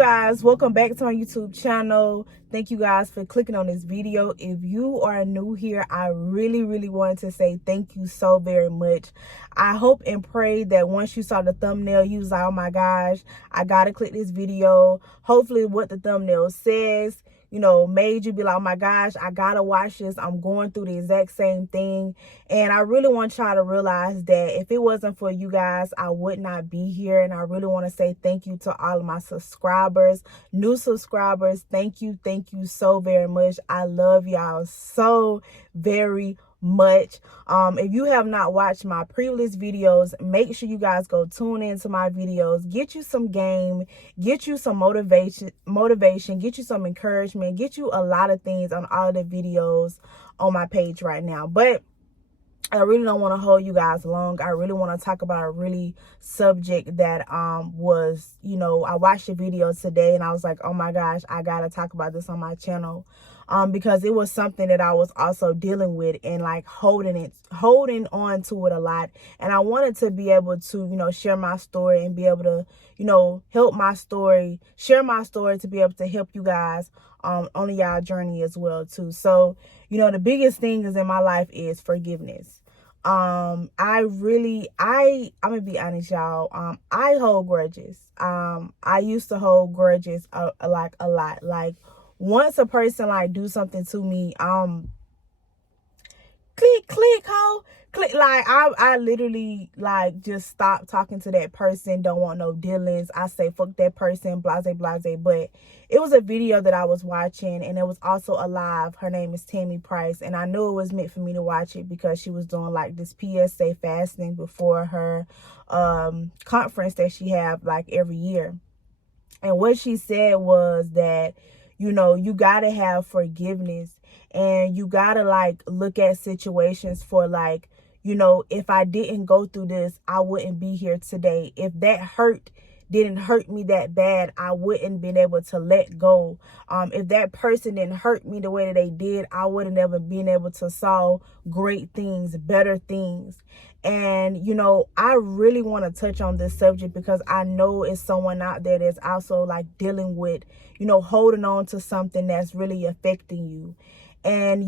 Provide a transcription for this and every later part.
guys, welcome back to my YouTube channel. Thank you guys for clicking on this video. If you are new here, I really wanted to say thank you so very much. I hope and pray that once you saw the thumbnail, you was like, oh my gosh, I gotta click this video. Hopefully what the thumbnail says, made you be like, oh my gosh, I gotta watch this. I'm going through the exact same thing. And I really want y'all to realize that if it wasn't for you guys, I would not be here. And I really want to say thank you to all of my subscribers, new subscribers. Thank you so very much. I love y'all so very much. If you have not watched my previous videos, make sure you guys go tune into my videos, get you some game, get you some motivation, get you some encouragement, get you a lot of things on all of the videos on my page right now. But I really don't want to hold you guys long. I really want to talk about a really subject that was, I watched the video today and I was like, oh my gosh, I gotta talk about this on my channel. Because it was something that I was also dealing with and like holding on to it a lot. And I wanted to be able to, share my story and be able to, share my story to be able to help you guys on y'all journey as well too. So, the biggest thing is in my life is forgiveness. I'm gonna be honest, y'all. I hold grudges. I used to hold grudges a lot. Like once a person like do something to me, click, like I literally like just stop talking to that person, don't want no dealings. I say fuck that person, blase. But it was a video that I was watching and it was also a live. Her name is Tammy Price, and I knew it was meant for me to watch it because she was doing like this PSA fasting before her conference that she have like every year. And what she said was that you gotta have forgiveness and you gotta like look at situations for like, if I didn't go through this, I wouldn't be here today. If that hurt didn't hurt me that bad, I wouldn't been able to let go. If that person didn't hurt me the way that they did, I would have never been able to solve great things, better things. And, I really want to touch on this subject because I know it's someone out there that's also like dealing with, holding on to something that's really affecting you. And,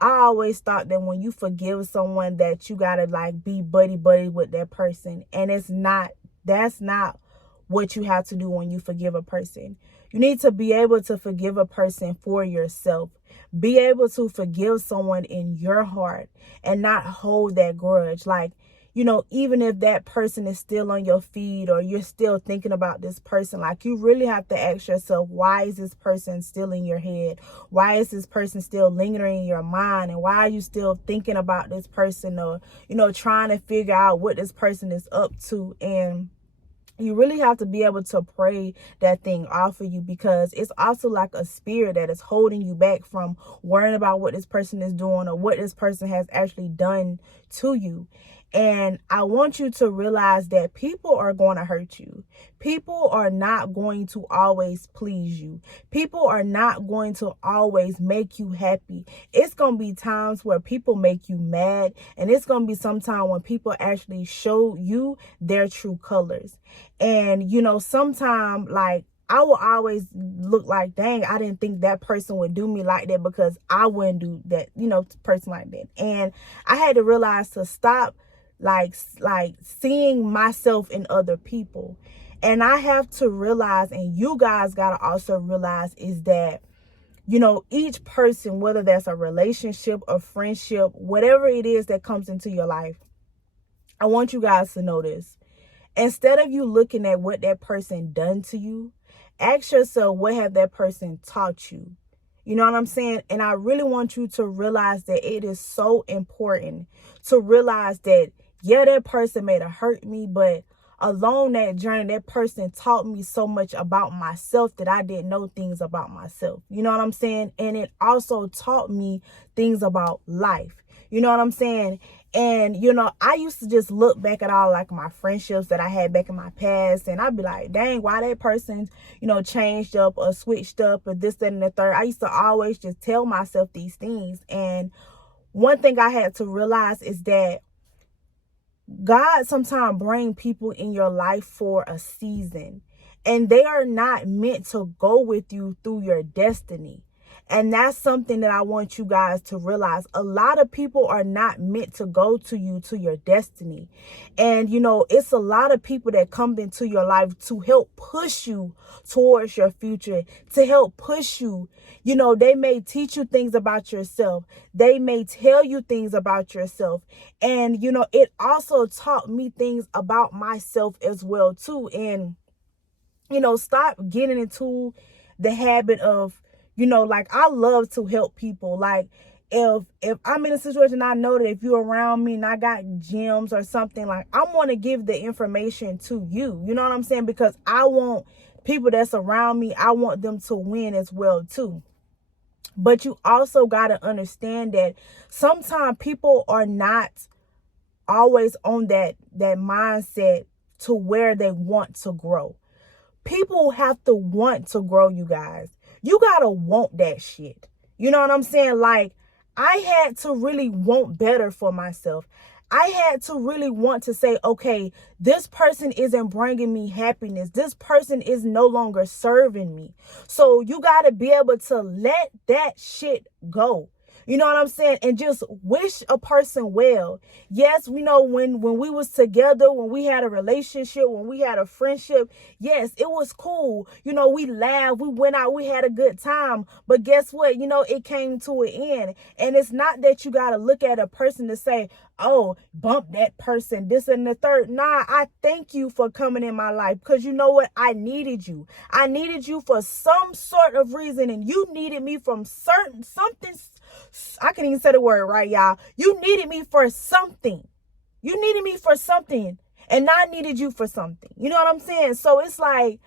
I always thought that when you forgive someone that you got to like be buddy with that person. And that's not what you have to do when you forgive a person. You need to be able to forgive a person for yourself. Be able to forgive someone in your heart and not hold that grudge. Like, even if that person is still on your feed or you're still thinking about this person, like you really have to ask yourself, why is this person still in your head? Why is this person still lingering in your mind? And why are you still thinking about this person or, trying to figure out what this person is up to? And you really have to be able to pray that thing off of you because it's also like a spirit that is holding you back from worrying about what this person is doing or what this person has actually done to you. And I want you to realize that people are going to hurt you. People are not going to always please you. People are not going to always make you happy. It's going to be times where people make you mad. And it's going to be some time when people actually show you their true colors. And, sometimes like, I will always look like, dang, I didn't think that person would do me like that because I wouldn't do that, person like that. And I had to realize to stop like seeing myself in other people. And I have to realize, and you guys got to also realize, is that, each person, whether that's a relationship, a friendship, whatever it is that comes into your life, I want you guys to know this. Instead of you looking at what that person done to you, ask yourself, what have that person taught you? You know what I'm saying? And I really want you to realize that it is so important to realize that, yeah, that person may have hurt me, but along that journey, that person taught me so much about myself that I didn't know things about myself. You know what I'm saying? And it also taught me things about life. You know what I'm saying? And, I used to just look back at all like my friendships that I had back in my past. And I'd be like, dang, why that person, changed up or switched up or this, that, and the third. I used to always just tell myself these things. And one thing I had to realize is that God sometimes bring people in your life for a season. and they are not meant to go with you through your destiny. And that's something that I want you guys to realize. A lot of people are not meant to go to you to your destiny. And, you know, it's a lot of people that come into your life to help push you towards your future, to help push you. You know, they may teach you things about yourself. They may tell you things about yourself. And, you know, it also taught me things about myself as well, too. And, you know, stop getting into the habit of, you know, like, I love to help people. Like, if I'm in a situation, I know that if you're around me and I got gems or something, like, I want to give the information to you. You know what I'm saying? Because I want people that's around me, I want them to win as well, too. But you also got to understand that sometimes people are not always on that mindset to where they want to grow. People have to want to grow, you guys. You gotta want that shit. You know what I'm saying? Like, I had to really want better for myself. I had to really want to say, okay, this person isn't bringing me happiness. This person is no longer serving me. So you gotta be able to let that shit go. You know what I'm saying? And just wish a person well. Yes, we know when we was together, when we had a relationship, when we had a friendship, yes, it was cool. You know, we laughed, we went out, we had a good time. But guess what? You know, it came to an end. And it's not that you got to look at a person to say, oh, bump that person, this and the third. Nah, I thank you for coming in my life, because you know what? I needed you. I needed you for some sort of reason, and you needed me from something. I can't even say the word right, y'all. You needed me for something. You needed me for something, and I needed you for something. You know what I'm saying? So it's like,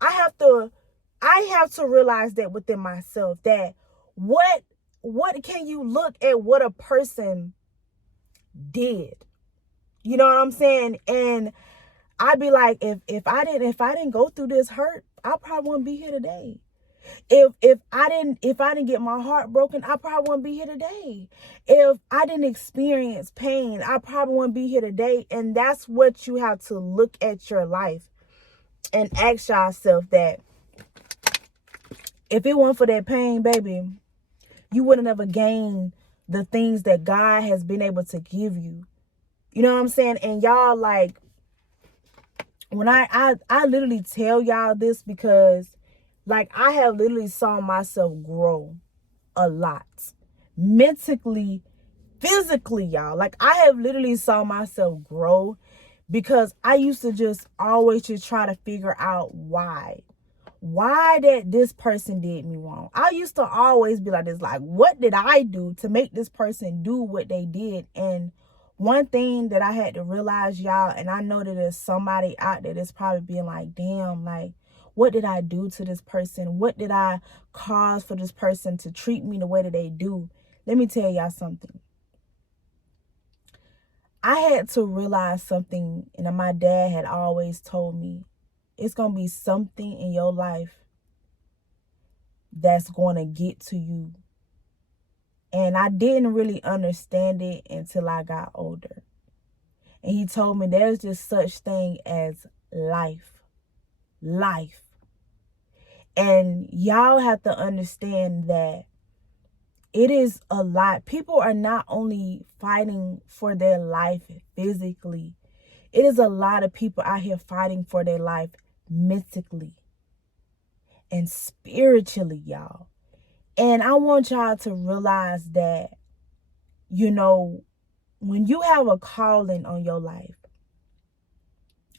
I have to realize that within myself, that what can you look at what a person did? You know what I'm saying? And I'd be like, if I didn't go through this hurt, I probably wouldn't be here today. If I didn't get my heart broken, I probably wouldn't be here today. If I didn't experience pain, I probably wouldn't be here today. And that's what you have to look at your life and ask yourself, that if it weren't for that pain, baby, you wouldn't ever gain the things that God has been able to give you. You know what I'm saying? And y'all, like, when I literally tell y'all this, because, like, I have literally saw myself grow a lot. Mentally, physically, y'all. Like, I have literally saw myself grow, because I used to just always just try to figure out why that this person did me wrong. I used to always be like this, like, what did I do to make this person do what they did? And one thing that I had to realize, y'all, and I know that there's somebody out there that's probably being like, damn, like, what did I do to this person? What did I cause for this person to treat me the way that they do? Let me tell y'all something. I had to realize something, and my dad had always told me, it's going to be something in your life that's going to get to you. And I didn't really understand it until I got older. And he told me there's just such thing as life. And y'all have to understand that it is a lot. People are not only fighting for their life physically. It is a lot of people out here fighting for their life mentally and spiritually, y'all. And I want y'all to realize that, you know, when you have a calling on your life,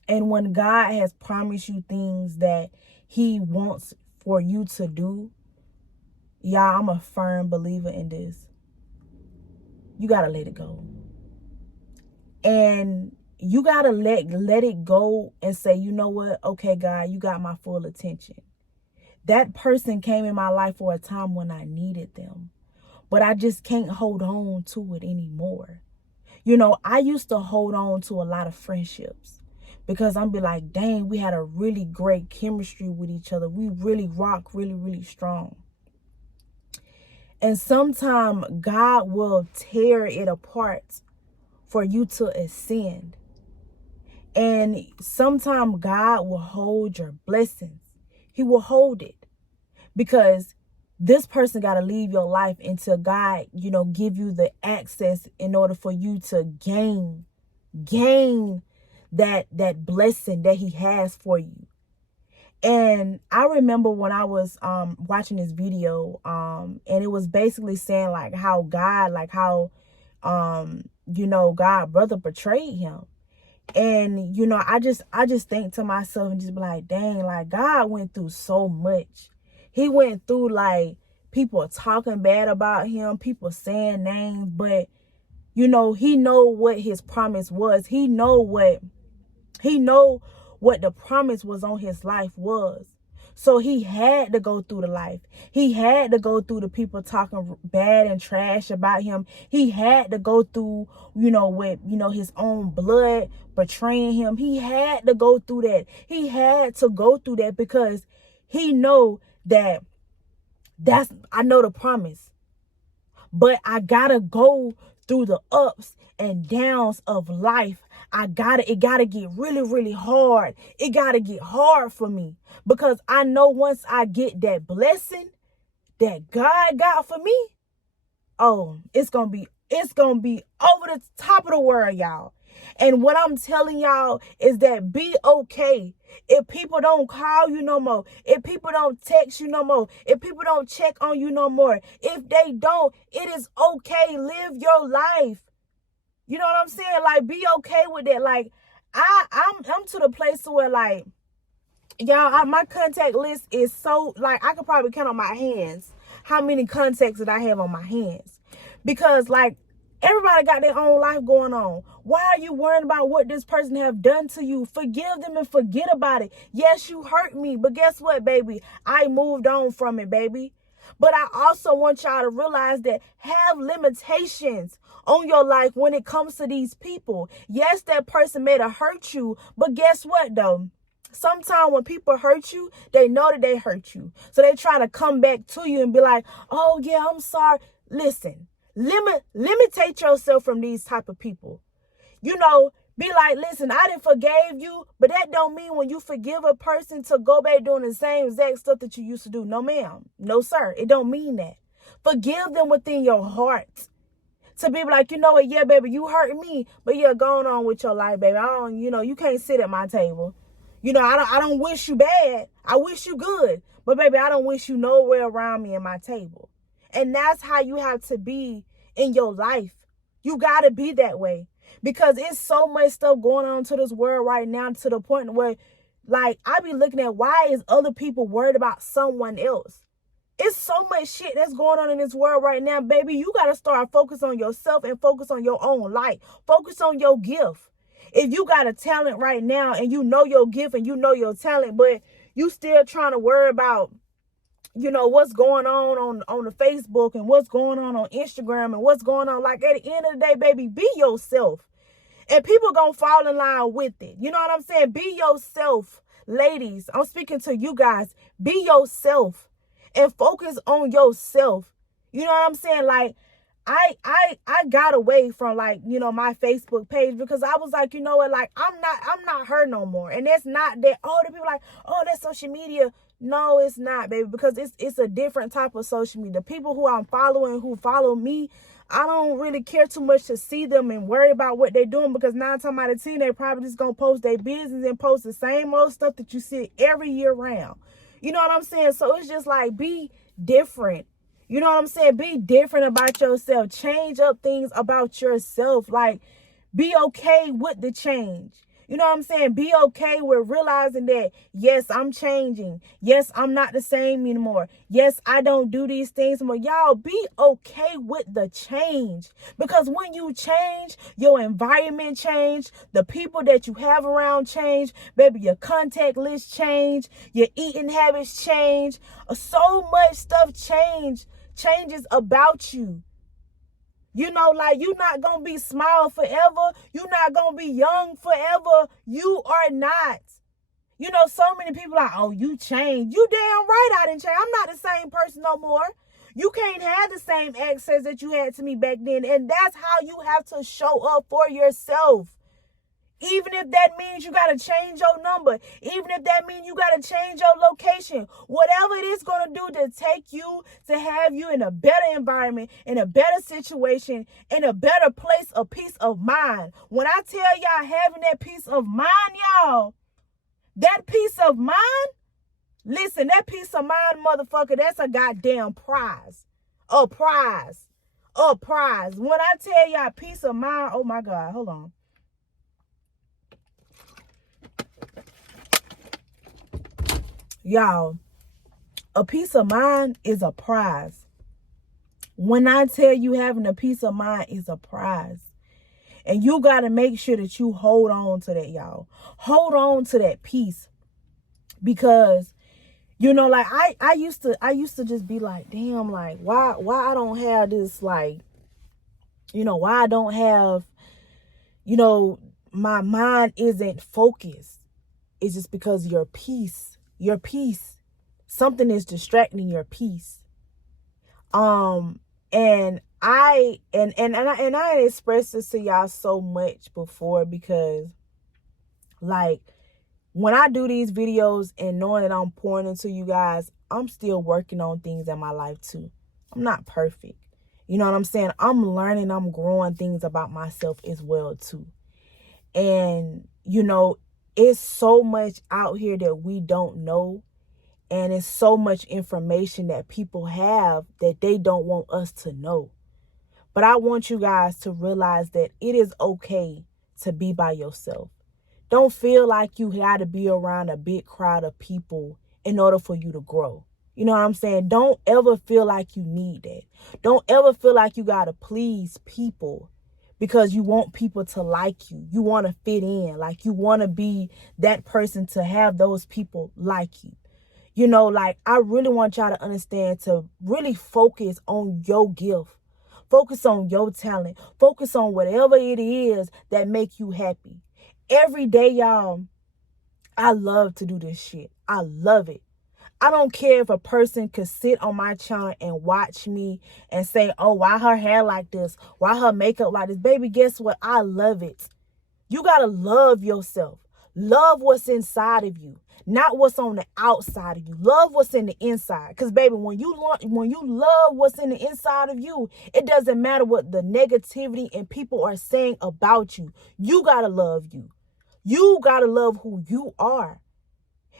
and when God has promised you things that he wants for you to do, y'all, I'm a firm believer in this. You got to let it go. And you got to let it go and say, you know what? Okay, God, you got my full attention. That person came in my life for a time when I needed them, but I just can't hold on to it anymore. You know, I used to hold on to a lot of friendships, because I'm be like, dang, we had a really great chemistry with each other. We really rock really, really strong. And sometimes God will tear it apart for you to ascend. And sometimes God will hold your blessings. He will hold it, because this person got to leave your life until God, give you the access in order for you to gain that blessing that he has for you. And I remember when I was watching this video, and it was basically saying how God, God brother betrayed him. And I just think to myself and just be like, dang, God went through so much. He went through people talking bad about him, people saying names, but he know what his promise was. He know what the promise was on his life was. So he had to go through the life. He had to go through the people talking bad and trash about him. He had to go through, with, his own blood betraying him. He had to go through that. He had to go through that because he know that I know the promise. But I gotta go through the ups and downs of life. It gotta get really, really hard. It gotta get hard for me, because I know once I get that blessing that God got for me, oh, it's gonna be over the top of the world, y'all. And what I'm telling y'all is that be okay. If people don't call you no more, if people don't text you no more, if people don't check on you no more, if they don't, it is okay. Live your life. You know what I'm saying? Be okay with that. I'm to the place where y'all, my contact list is so I could probably count on my hands how many contacts that I have on my hands, because everybody got their own life going on. Why are you worrying about what this person have done to you? Forgive them and forget about it. Yes, you hurt me, but guess what, baby? I moved on from it, baby. But I also want y'all to realize that have limitations on your life when it comes to these people. Yes, that person may have hurt you, but guess what, though? Sometimes when people hurt you, they know that they hurt you. So they try to come back to you and be like, oh, yeah, I'm sorry. Listen. Limitate yourself from these type of people. Be like, listen, I didn't forgave you, but that don't mean when you forgive a person to go back doing the same exact stuff that you used to do. No, ma'am. No, sir. It don't mean that. Forgive them within your heart. To be like, you know what, yeah, baby, you hurt me, but yeah, going on with your life, baby. I don't, you can't sit at my table. I don't wish you bad. I wish you good. But baby, I don't wish you nowhere around me at my table. And that's how you have to be in your life. You got to be that way, because it's so much stuff going on to this world right now, to the point where I be looking at, why is other people worried about someone else? It's so much shit that's going on in this world right now, baby. You got to start focus on yourself and focus on your own life. Focus on your gift. If you got a talent right now and you know your gift and you know your talent, but you still trying to worry about what's going on the Facebook and what's going on Instagram and what's going on. At the end of the day, baby, be yourself. And people gonna fall in line with it. You know what I'm saying? Be yourself. Ladies, I'm speaking to you guys. Be yourself and focus on yourself. You know what I'm saying? I got away from my Facebook page, because I was like, you know what, I'm not her no more. And that's not that, oh, the people that's social media. No, it's not, baby, because it's a different type of social media. The people who I'm following, who follow me, I don't really care too much to see them and worry about what they're doing, because 9 times out of 10, they probably just gonna post their business and post the same old stuff that you see every year round. You know what I'm saying? So it's just be different. You know what I'm saying? Be different about yourself. Change up things about yourself. Be okay with the change. You know what I'm saying? Be okay with realizing that, yes, I'm changing. Yes, I'm not the same anymore. Yes, I don't do these things anymore. Y'all, be okay with the change. Because when you change, your environment change. The people that you have around change. Baby, your contact list change. Your eating habits change. So much stuff changes about you. You're not going to be small forever. You're not going to be young forever. You are not. So many people are, oh, you changed. You damn right I didn't change. I'm not the same person no more. You can't have the same access that you had to me back then. And that's how you have to show up for yourself. Even if that means you got to change your number, even if that means you got to change your location, whatever it is going to do to take you, to have you in a better environment, in a better situation, in a better place of peace of mind. When I tell y'all having that peace of mind, y'all, that peace of mind, listen, that peace of mind, motherfucker, that's a goddamn prize. A prize. A prize. When I tell y'all peace of mind, oh my God, hold on. Y'all, a peace of mind is a prize. When I tell you having a peace of mind is a prize. And you got to make sure that you hold on to that, y'all. Hold on to that peace. Because, you know, like I used to just be like, damn, like, why I don't have this, like, you know, why I don't have, you know, my mind isn't focused. It's just because your peace. Your peace, something is distracting your peace. And I expressed this to y'all so much before, because like when I do these videos and knowing that I'm pouring into you guys, I'm still working on things in my life too. I'm not perfect. You know what I'm saying? I'm learning, I'm growing things about myself as well too. And you know, it's so much out here that we don't know. And it's so much information that people have that they don't want us to know. But I want you guys to realize that it is okay to be by yourself. Don't feel like you got to be around a big crowd of people in order for you to grow. You know what I'm saying? Don't ever feel like you need that. Don't ever feel like you got to please people because you want people to like you. You want to fit in. Like you want to be that person to have those people like you. You know, like I really want y'all to understand to really focus on your gift. Focus on your talent. Focus on whatever it is that make you happy. Every day, y'all, I love to do this shit. I love it. I don't care if a person could sit on my channel and watch me and say, oh, why her hair like this? Why her makeup like this? Baby, guess what? I love it. You got to love yourself. Love what's inside of you, not what's on the outside of you. Love what's in the inside. Because, baby, when you love what's in the inside of you, it doesn't matter what the negativity and people are saying about you. You got to love you. You got to love who you are.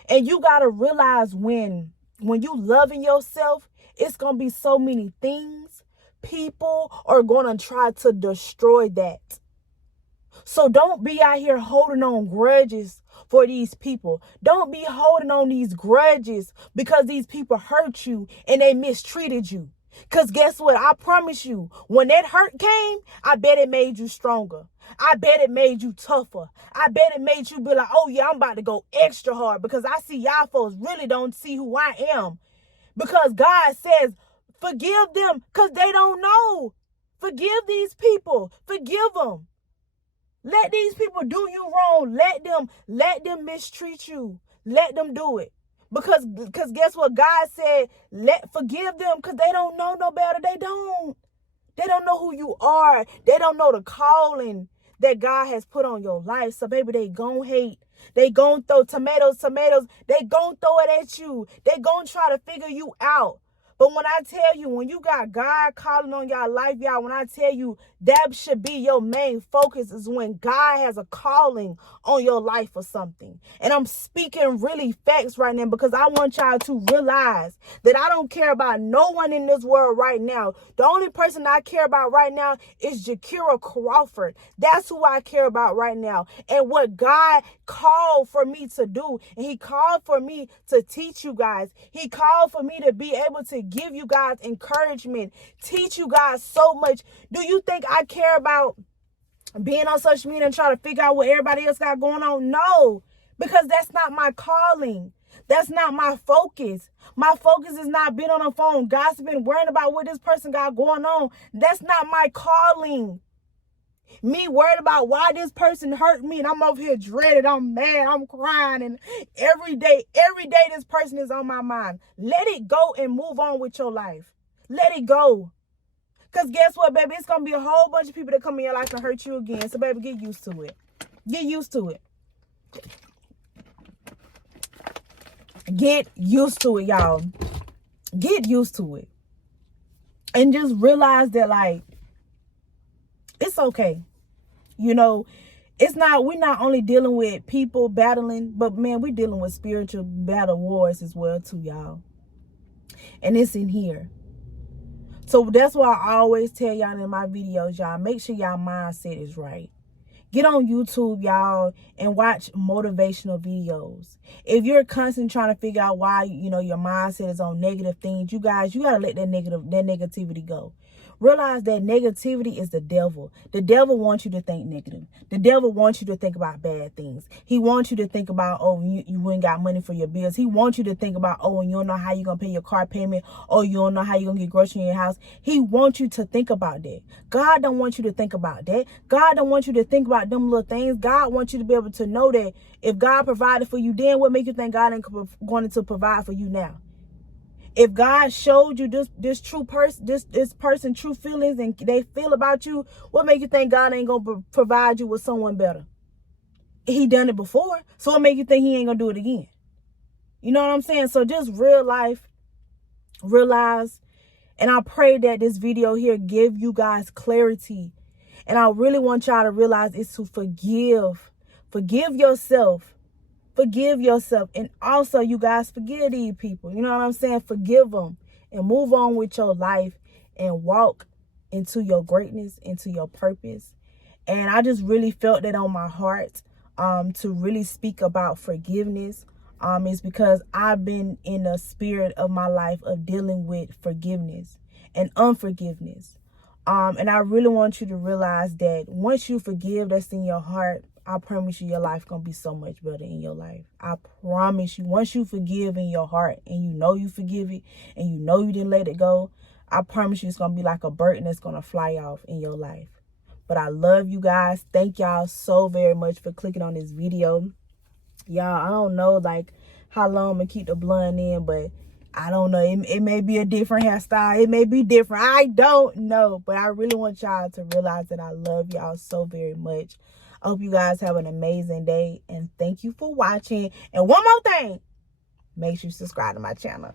And you got to realize when you loving yourself, it's going to be so many things. People are going to try to destroy that. So don't be out here holding on grudges for these people. Don't be holding on these grudges because these people hurt you and they mistreated you. Because guess what? I promise you, when that hurt came, I bet it made you stronger. I bet it made you tougher. I bet it made you be like, oh yeah, I'm about to go extra hard because I see y'all folks really don't see who I am. Because God says, forgive them because they don't know. Forgive these people. Forgive them. Let these people do you wrong. Let them mistreat you. Let them do it. Because guess what? God said, forgive them because they don't know no better. They don't. They don't know who you are. They don't know the calling that God has put on your life. So, baby, they gon' hate. They gon' throw tomatoes. They gon' throw it at you. They gon' try to figure you out. But when I tell you, when you got God calling on your life, y'all, when I tell you that should be your main focus is when God has a calling on your life or something. And I'm speaking really facts right now because I want y'all to realize that I don't care about no one in this world right now. The only person I care about right now is Jakira Crawford. That's who I care about right now. And what God called for me to do. And he called for me to teach you guys. He called for me to be able to give you guys encouragement, teach you guys so much. Do you think I care about being on social media and trying to figure out what everybody else got going on? No, because that's not my calling. That's not my focus. My focus is not being on the phone, gossiping, worrying about what this person got going on. That's not my calling. Me worried about why this person hurt me and I'm over here dreaded, I'm mad, I'm crying, and every day this person is on my mind. Let it go and move on with your life. Let it go. Because guess what, baby? It's going to be a whole bunch of people that come in your life and hurt you again. So, baby, get used to it. Get used to it. Get used to it, y'all. Get used to it. And just realize that, like, it's okay. You know, we're not only dealing with people battling, but man, we're dealing with spiritual battle wars as well too, y'all. And it's in here. So that's why I always tell y'all in my videos, y'all, make sure y'all mindset is right. Get on YouTube, y'all, and watch motivational videos. If you're constantly trying to figure out why, you know, your mindset is on negative things, you got to let that negativity go. Realize that negativity is the devil. The devil wants you to think negative. The devil wants you to think about bad things. He wants you to think about, oh, you ain't got money for your bills. He wants you to think about, oh, and you don't know how you're going to pay your car payment. Oh, you don't know how you're going to get groceries in your house. He wants you to think about that. God don't want you to think about that. God don't want you to think about them little things. God wants you to be able to know that if God provided for you then, what make you think God ain't going to provide for you now? If God showed you this person true feelings and they feel about you, what make you think God ain't gonna provide you with someone better? He done it before, so what make you think he ain't gonna do it again? You know what I'm saying? So just realize, and I pray that this video here give you guys clarity. And I really want y'all to realize it's to forgive. Forgive yourself. Forgive yourself. And also, you guys, forgive these people. You know what I'm saying? Forgive them and move on with your life and walk into your greatness, into your purpose. And I just really felt that on my heart to really speak about forgiveness. Is because I've been in the spirit of my life of dealing with forgiveness and unforgiveness. And I really want you to realize that once you forgive, that's in your heart, I promise you your life gonna be so much better in your life. I promise you. Once you forgive in your heart and you know you forgive it and you know you didn't let it go, I promise you it's gonna be like a bird that's gonna fly off in your life. But I love you guys. Thank y'all so very much for clicking on this video. Y'all, I don't know like how long I'm gonna keep the blonde in, but I don't know. It may be a different hairstyle. It may be different. I don't know. But I really want y'all to realize that I love y'all so very much. I hope you guys have an amazing day. And thank you for watching. And one more thing. Make sure you subscribe to my channel.